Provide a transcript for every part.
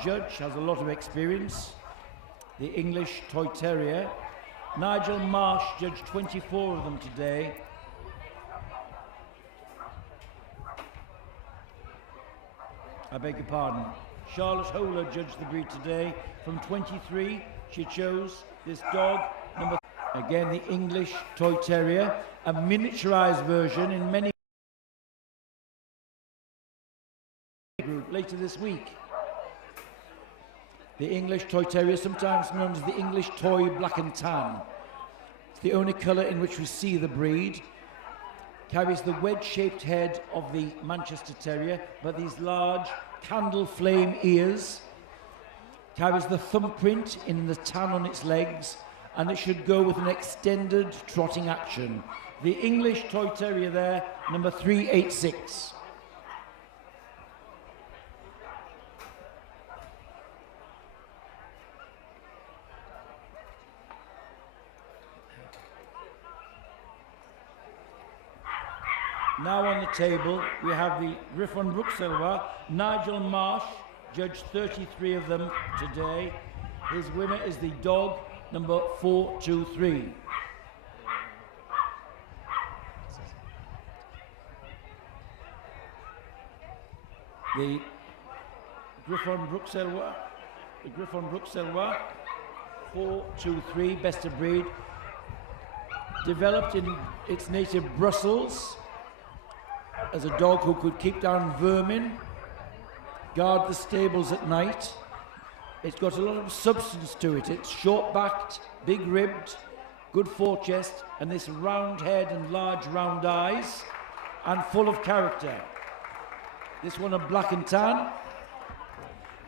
judge has a lot of experience. The English Toy Terrier. Nigel Marsh judged 24 of them today. I beg your pardon. Charlotte Holer judged the breed today. From 23, she chose this dog, number... Again, the English Toy Terrier, a miniaturized version in many... group later this week. The English Toy Terrier, sometimes known as the English Toy Black and Tan. It's the only colour in which we see the breed. Carries the wedge-shaped head of the Manchester Terrier, but these large candle flame ears. Carries the thumbprint in the tan on its legs, and it should go with an extended trotting action. The English Toy Terrier there, number 386. Now on the table, we have the Griffon Brooksilver. Nigel Marsh judged 33 of them today. His winner is the dog, number 423. The Griffon Brooksilver, 423, best of breed. Developed in its native Brussels as a dog who could keep down vermin, guard the stables at night. It's got a lot of substance to it. It's short-backed, big-ribbed, good forechest, and this round head and large round eyes, and full of character. This one a black and tan,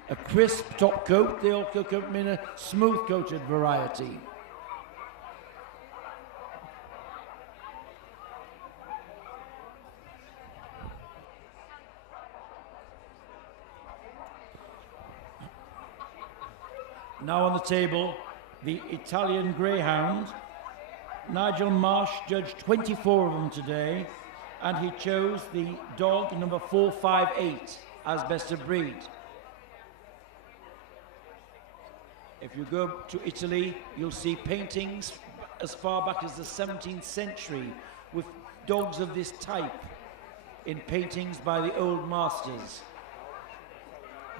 a crisp top coat. They also come in a smooth-coated variety. Now on the table, the Italian Greyhound. Nigel Marsh judged 24 of them today, and he chose the dog number 458 as best of breed. If you go to Italy, you'll see paintings as far back as the 17th century with dogs of this type in paintings by the old masters.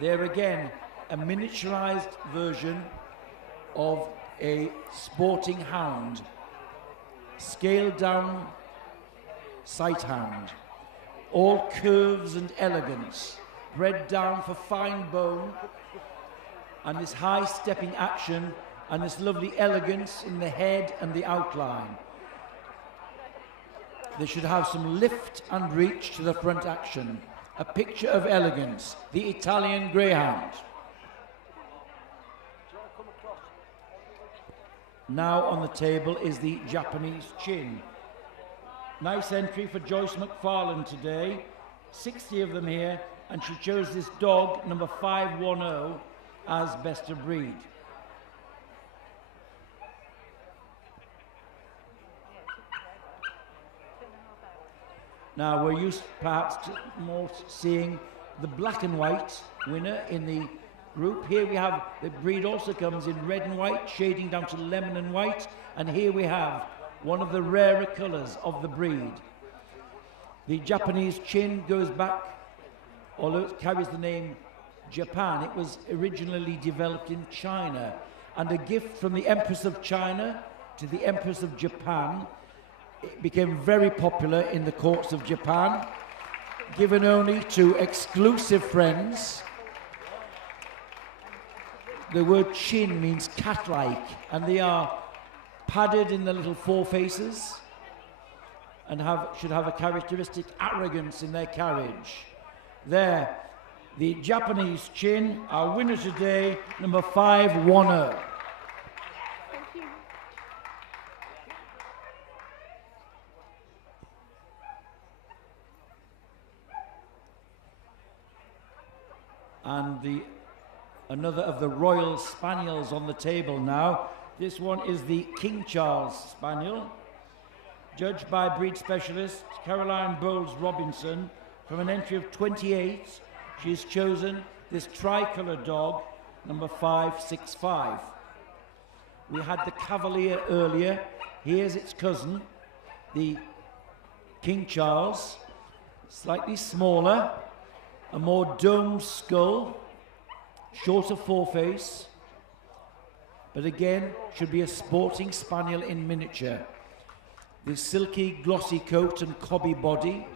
There again, a miniaturized version of a sporting hound, scaled down sight hound, all curves and elegance, bred down for fine bone, and this high stepping action and this lovely elegance in the head and the outline. They should have some lift and reach to the front action. A picture of elegance, the Italian Greyhound. Now on the table is the Japanese Chin. Nice entry for Joyce McFarlane today. 60 of them here, and she chose this dog, number 510, as best of breed. Now we're used perhaps to more seeing the black and white winner in the group. Here we have, the breed also comes in red and white, shading down to lemon and white, and here we have one of the rarer colours of the breed. The Japanese Chin goes back, although it carries the name Japan, it was originally developed in China, and a gift from the Empress of China to the Empress of Japan. It became very popular in the courts of Japan, given only to exclusive friends. The word chin means cat-like, and they are padded in the little forefaces and should have a characteristic arrogance in their carriage. There, the Japanese Chin, our winner today, number 510. Thank you. And another of the Royal Spaniels on the table now. This one is the King Charles Spaniel, judged by breed specialist Caroline Bowles Robinson. From an entry of 28, she's chosen this tricolour dog, number 565. We had the Cavalier earlier. Here's its cousin, the King Charles, slightly smaller, a more domed skull, shorter foreface, but again should be a sporting spaniel in miniature. The silky, glossy coat and cobby body.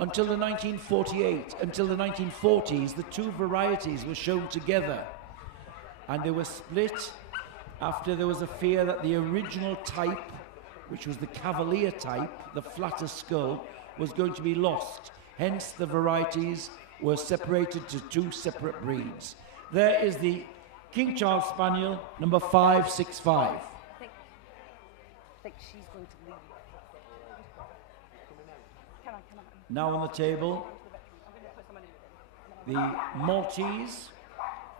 Until the 1940s, the two varieties were shown together, and they were split after there was a fear that the original type, which was the Cavalier type, the flatter skull, was going to be lost. Hence, the varieties were separated to two separate breeds. There is the King Charles Spaniel, number 565. I think she's going to leave. Come on. Now on the table, the Maltese,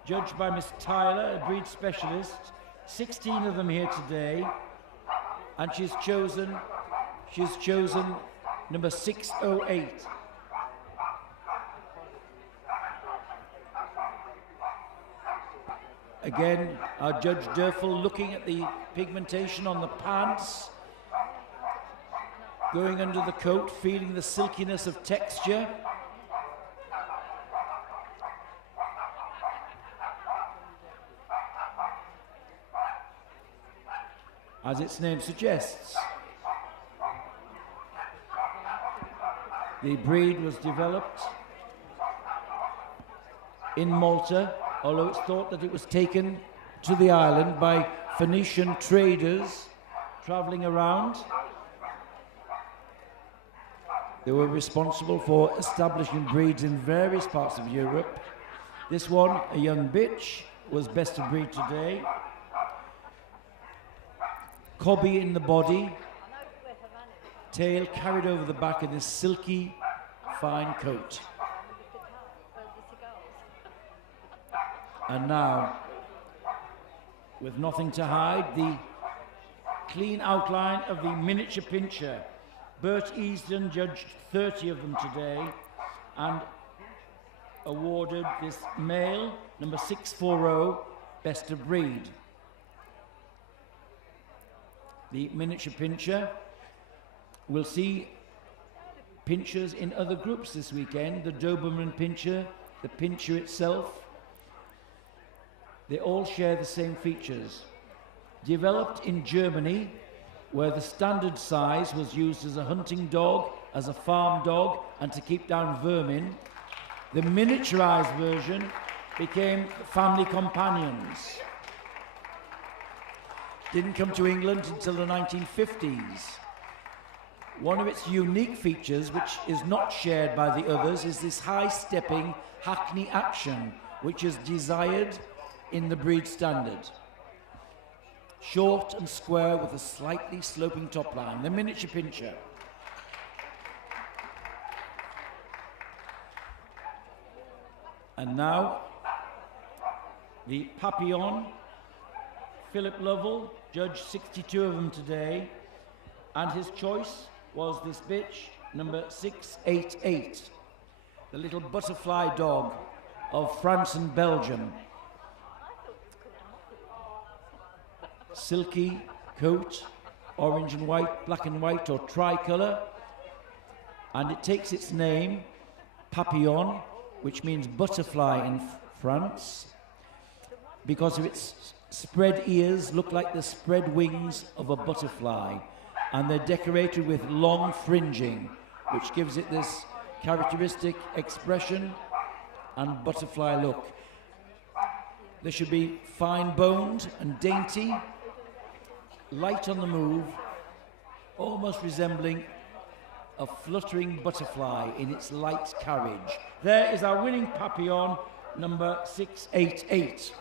judged by Miss Tyler, a breed specialist. 16 of them here today, and she's chosen number 608. Again, our Judge Durfel looking at the pigmentation on the pants, going under the coat, feeling the silkiness of texture. As its name suggests, the breed was developed in Malta, although it's thought that it was taken to the island by Phoenician traders traveling around. They were responsible for establishing breeds in various parts of Europe. This one, a young bitch, was best of breed today. Cobby in the body, tail carried over the back of this silky, fine coat. And now, with nothing to hide, the clean outline of the miniature pincher. Bert Easton judged 30 of them today and awarded this male, number 640, best of breed. The miniature pincher will see pinchers in other groups this weekend. The Doberman pincher, the pincher itself, they all share the same features. Developed in Germany, where the standard size was used as a hunting dog, as a farm dog, and to keep down vermin, the miniaturized version became family companions. Didn't come to England until the 1950s. One of its unique features, which is not shared by the others, is this high-stepping hackney action, which is desired in the breed standard. Short and square with a slightly sloping top line, the miniature pincher. And now, the Papillon, Philip Lovell, judged 62 of them today, and his choice was this bitch, number 688, the little butterfly dog of France and Belgium. Silky coat, orange and white, black and white, or tricolour, and it takes its name, Papillon, which means butterfly in France, because of its spread ears look like the spread wings of a butterfly, and they're decorated with long fringing, which gives it this characteristic expression and butterfly look. They should be fine-boned and dainty, light on the move, almost resembling a fluttering butterfly in its light carriage. There is our winning Papillon, number 688.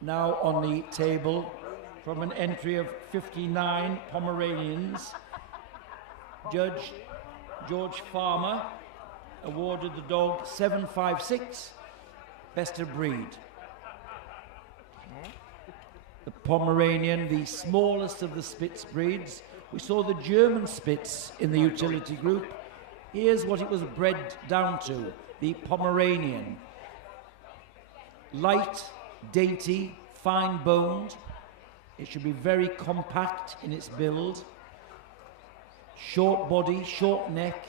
Now on the table, from an entry of 59 Pomeranians, Judge George Farmer awarded the dog 756, best of breed. The Pomeranian, the smallest of the Spitz breeds. We saw the German Spitz in the utility group. Here's what it was bred down to, the Pomeranian. Light, dainty, fine-boned. It should be very compact in its build. Short body, short neck,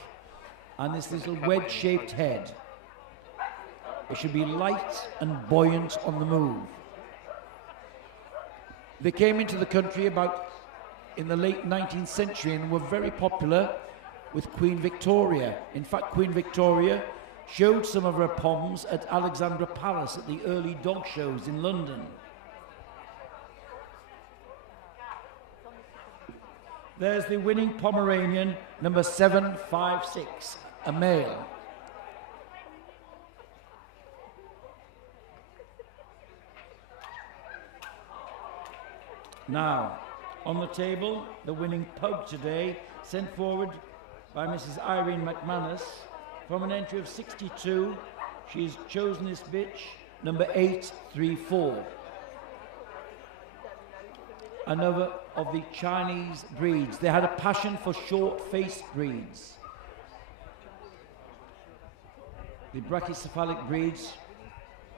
and this little wedge-shaped head. It should be light and buoyant on the move. They came into the country about in the late 19th century and were very popular with Queen Victoria. In fact, Queen Victoria showed some of her poms at Alexandra Palace at the early dog shows in London. There's the winning Pomeranian, number 756, a male. Now, on the table, the winning pug today, sent forward by Mrs. Irene McManus. From an entry of 62, she's chosen this bitch, number 834. Another of the Chinese breeds. They had a passion for short-faced breeds. The brachycephalic breeds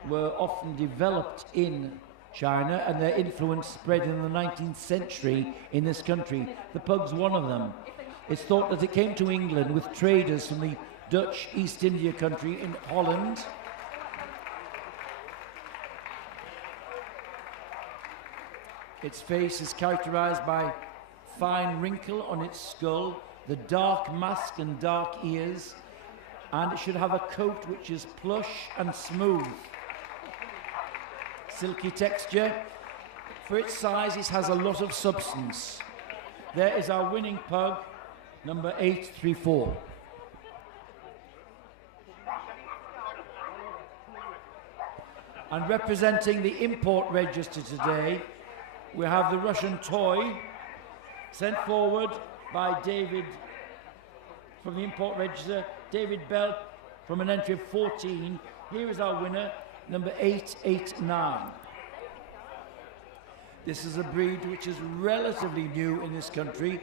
were often developed in China, and their influence spread in the 19th century in this country. The pug's one of them. It's thought that it came to England with traders from the Dutch East India country in Holland. Its face is characterized by fine wrinkle on its skull, the dark mask and dark ears, and it should have a coat which is plush and smooth. Silky texture. For its size, it has a lot of substance. There is our winning pug, number 834. And representing the import register today, we have the Russian toy, sent forward by David from the import register, David Bell from an entry of 14. Here is our winner, number 889. This is a breed which is relatively new in this country,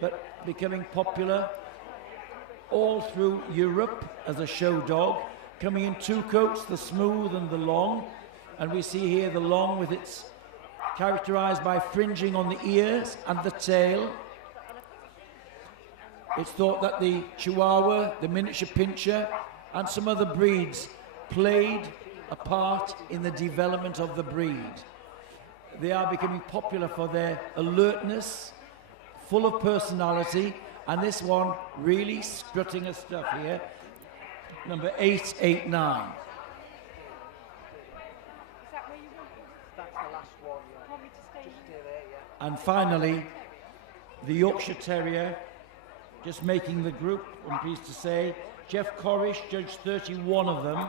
but becoming popular all through Europe as a show dog, coming in two coats, the smooth and the long. And we see here the long with its characterized by fringing on the ears and the tail. It's thought that the Chihuahua, the miniature pincher, and some other breeds played a part in the development of the breed. They are becoming popular for their alertness, full of personality, and this one really strutting her stuff here, number 889. And finally, the Yorkshire Terrier, just making the group, I'm pleased to say. Jeff Corrish judged 31 of them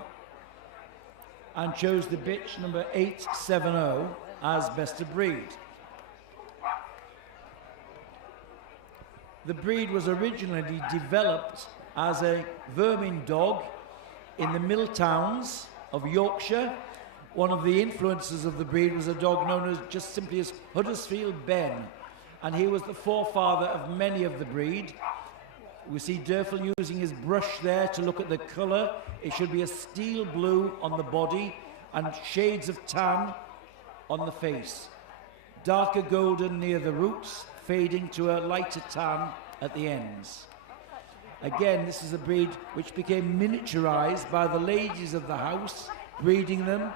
and chose the bitch number 870 as best of breed. The breed was originally developed as a vermin dog in the mill towns of Yorkshire. One of the influences of the breed was a dog known as just simply as Huddersfield Ben, and he was the forefather of many of the breed. We see Durfel using his brush there to look at the colour. It should be a steel blue on the body and shades of tan on the face. Darker golden near the roots, fading to a lighter tan at the ends. Again, this is a breed which became miniaturized by the ladies of the house, breeding them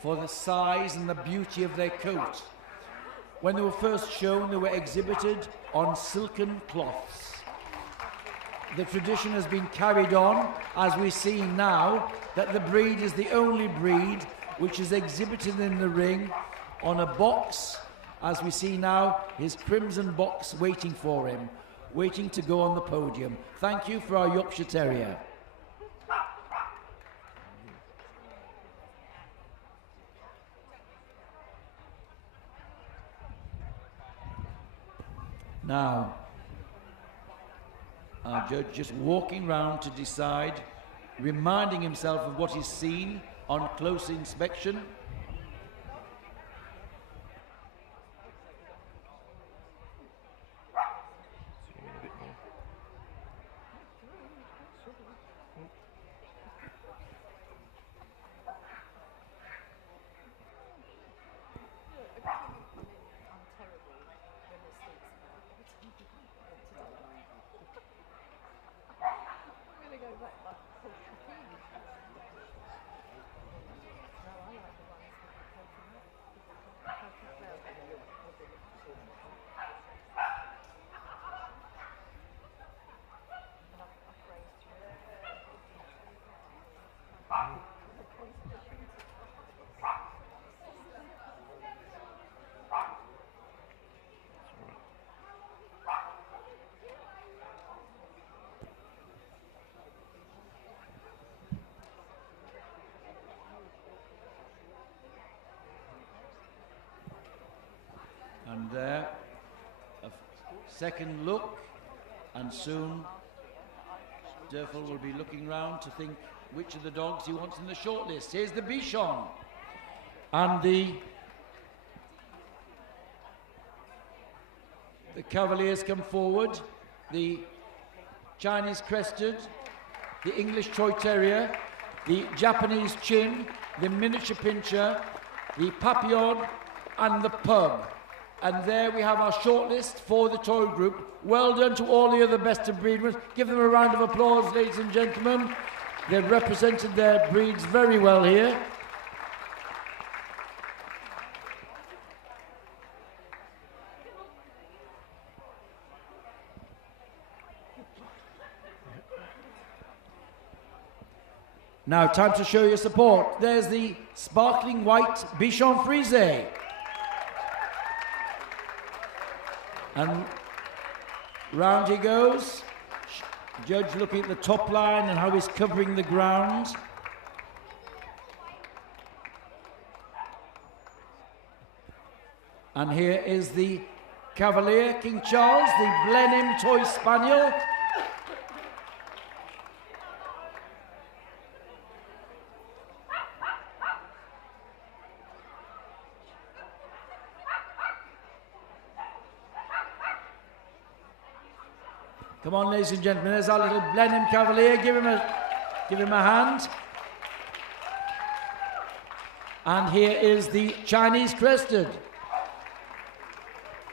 for the size and the beauty of their coat. When they were first shown, they were exhibited on silken cloths. The tradition has been carried on, as we see now, that the breed is the only breed which is exhibited in the ring on a box, as we see now, his crimson box waiting for him, waiting to go on the podium. Thank you for our Yorkshire Terrier. Now, our judge just walking round to decide, reminding himself of what he's seen on close inspection. second look, and soon Durfel will be looking round to think which of the dogs he wants in the shortlist. Here's the Bichon, and the Cavaliers come forward. The Chinese Crested, the English Toy Terrier, the Japanese Chin, the Miniature Pinscher, the Papillon, and the Pug. And there we have our shortlist for the toy group. Well done to all the other best of breed winners. Give them a round of applause, ladies and gentlemen. They've represented their breeds very well here. Now, time to show your support. There's the sparkling white Bichon Frise. And round he goes. Judge looking at the top line and how he's covering the ground. And here is the Cavalier, King Charles, the Blenheim Toy Spaniel. Come on, ladies and gentlemen, there's our little Blenheim Cavalier. Give him a hand. And here is the Chinese Crested,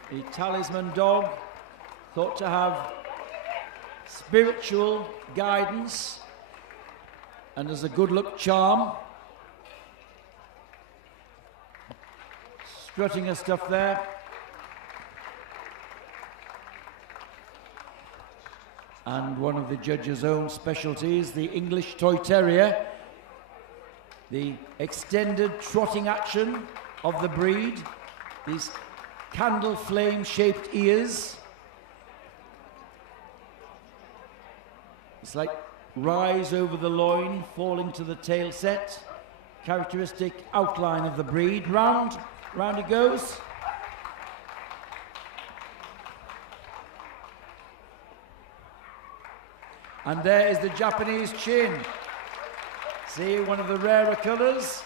the talisman dog, thought to have spiritual guidance and as a good luck charm. Strutting her stuff there. And one of the judge's own specialties, the English Toy Terrier, the extended trotting action of the breed, these candle flame shaped ears. It's like rise over the loin, falling to the tail set, characteristic outline of the breed. Round it goes. And there is the Japanese Chin. See, one of the rarer colours.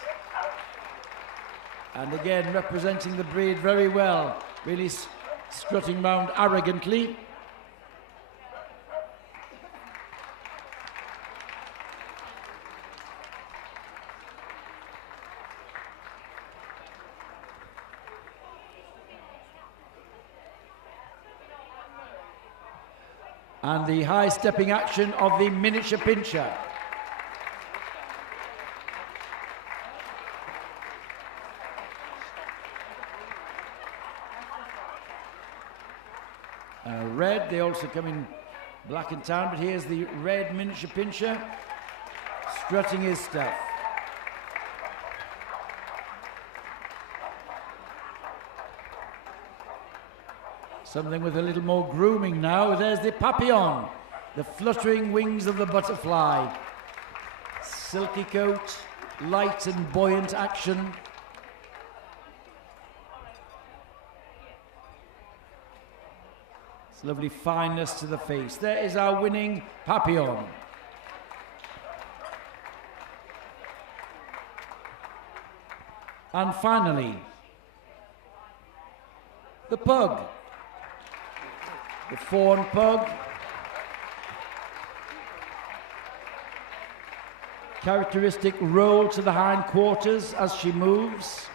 And again, representing the breed very well. Really strutting round arrogantly. And the high stepping action of the Miniature Pinscher. Red, they also come in black and tan, but here's the red Miniature Pinscher strutting his stuff. Something with a little more grooming now. There's the Papillon, the fluttering wings of the butterfly. Silky coat, light and buoyant action. It's lovely fineness to the face. There is our winning Papillon. And finally, the Pug. The fawn pug. Characteristic roll to the hindquarters as she moves.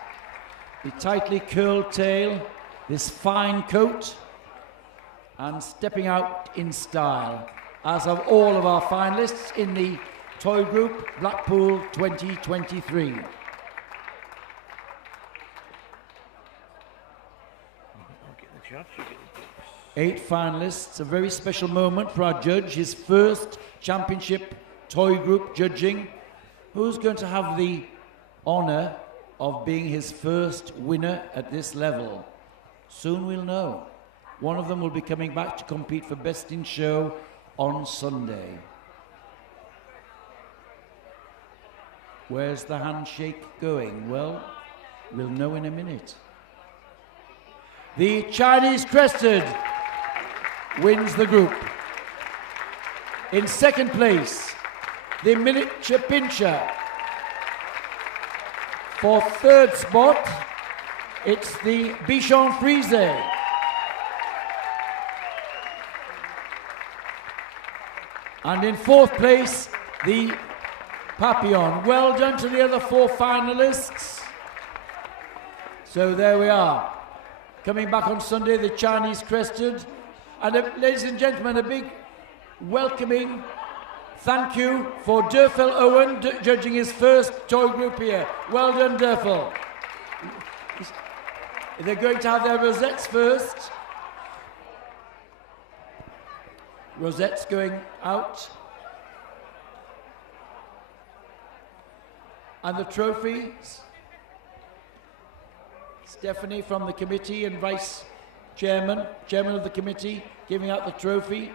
The tightly curled tail, this fine coat, and stepping out in style, as have all of our finalists in the toy group Blackpool 2023. 8 finalists, a very special moment for our judge, his first championship toy group judging. Who's going to have the honour of being his first winner at this level? Soon we'll know. One of them will be coming back to compete for Best in Show on Sunday. Where's the handshake going? Well, we'll know in a minute. The Chinese Crested, wins the group. In second place, the miniature pincher. For third spot, it's the Bichon Frise. And in fourth place, the Papillon. Well done to the other 4 finalists. So there we are. Coming back on Sunday, the Chinese crested. And ladies and gentlemen, a big welcoming thank you for Durfel Owen judging his first toy group here. Well done, Durfel. They're going to have their rosettes first. Rosettes going out. And the trophies. Stephanie from the committee and vice chairman of the committee, giving out the trophy.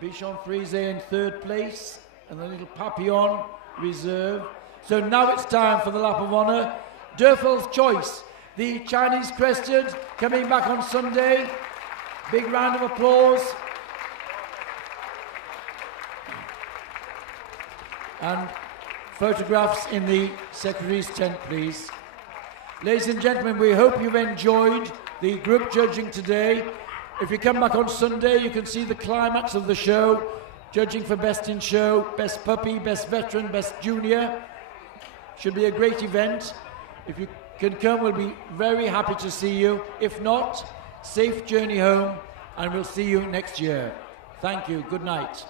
Bichon Frise in third place, and the little Papillon reserve. So now it's time for the lap of honour. Durfel's choice, the Chinese crested, coming back on Sunday. Big round of applause. And photographs in the Secretary's tent, please. Ladies and gentlemen, we hope you've enjoyed the group judging today. If you come back on Sunday, you can see the climax of the show, judging for Best in Show, Best Puppy, Best Veteran, Best Junior. Should be a great event. If you can come, we'll be very happy to see you. If not, safe journey home, and we'll see you next year. Thank you. Good night.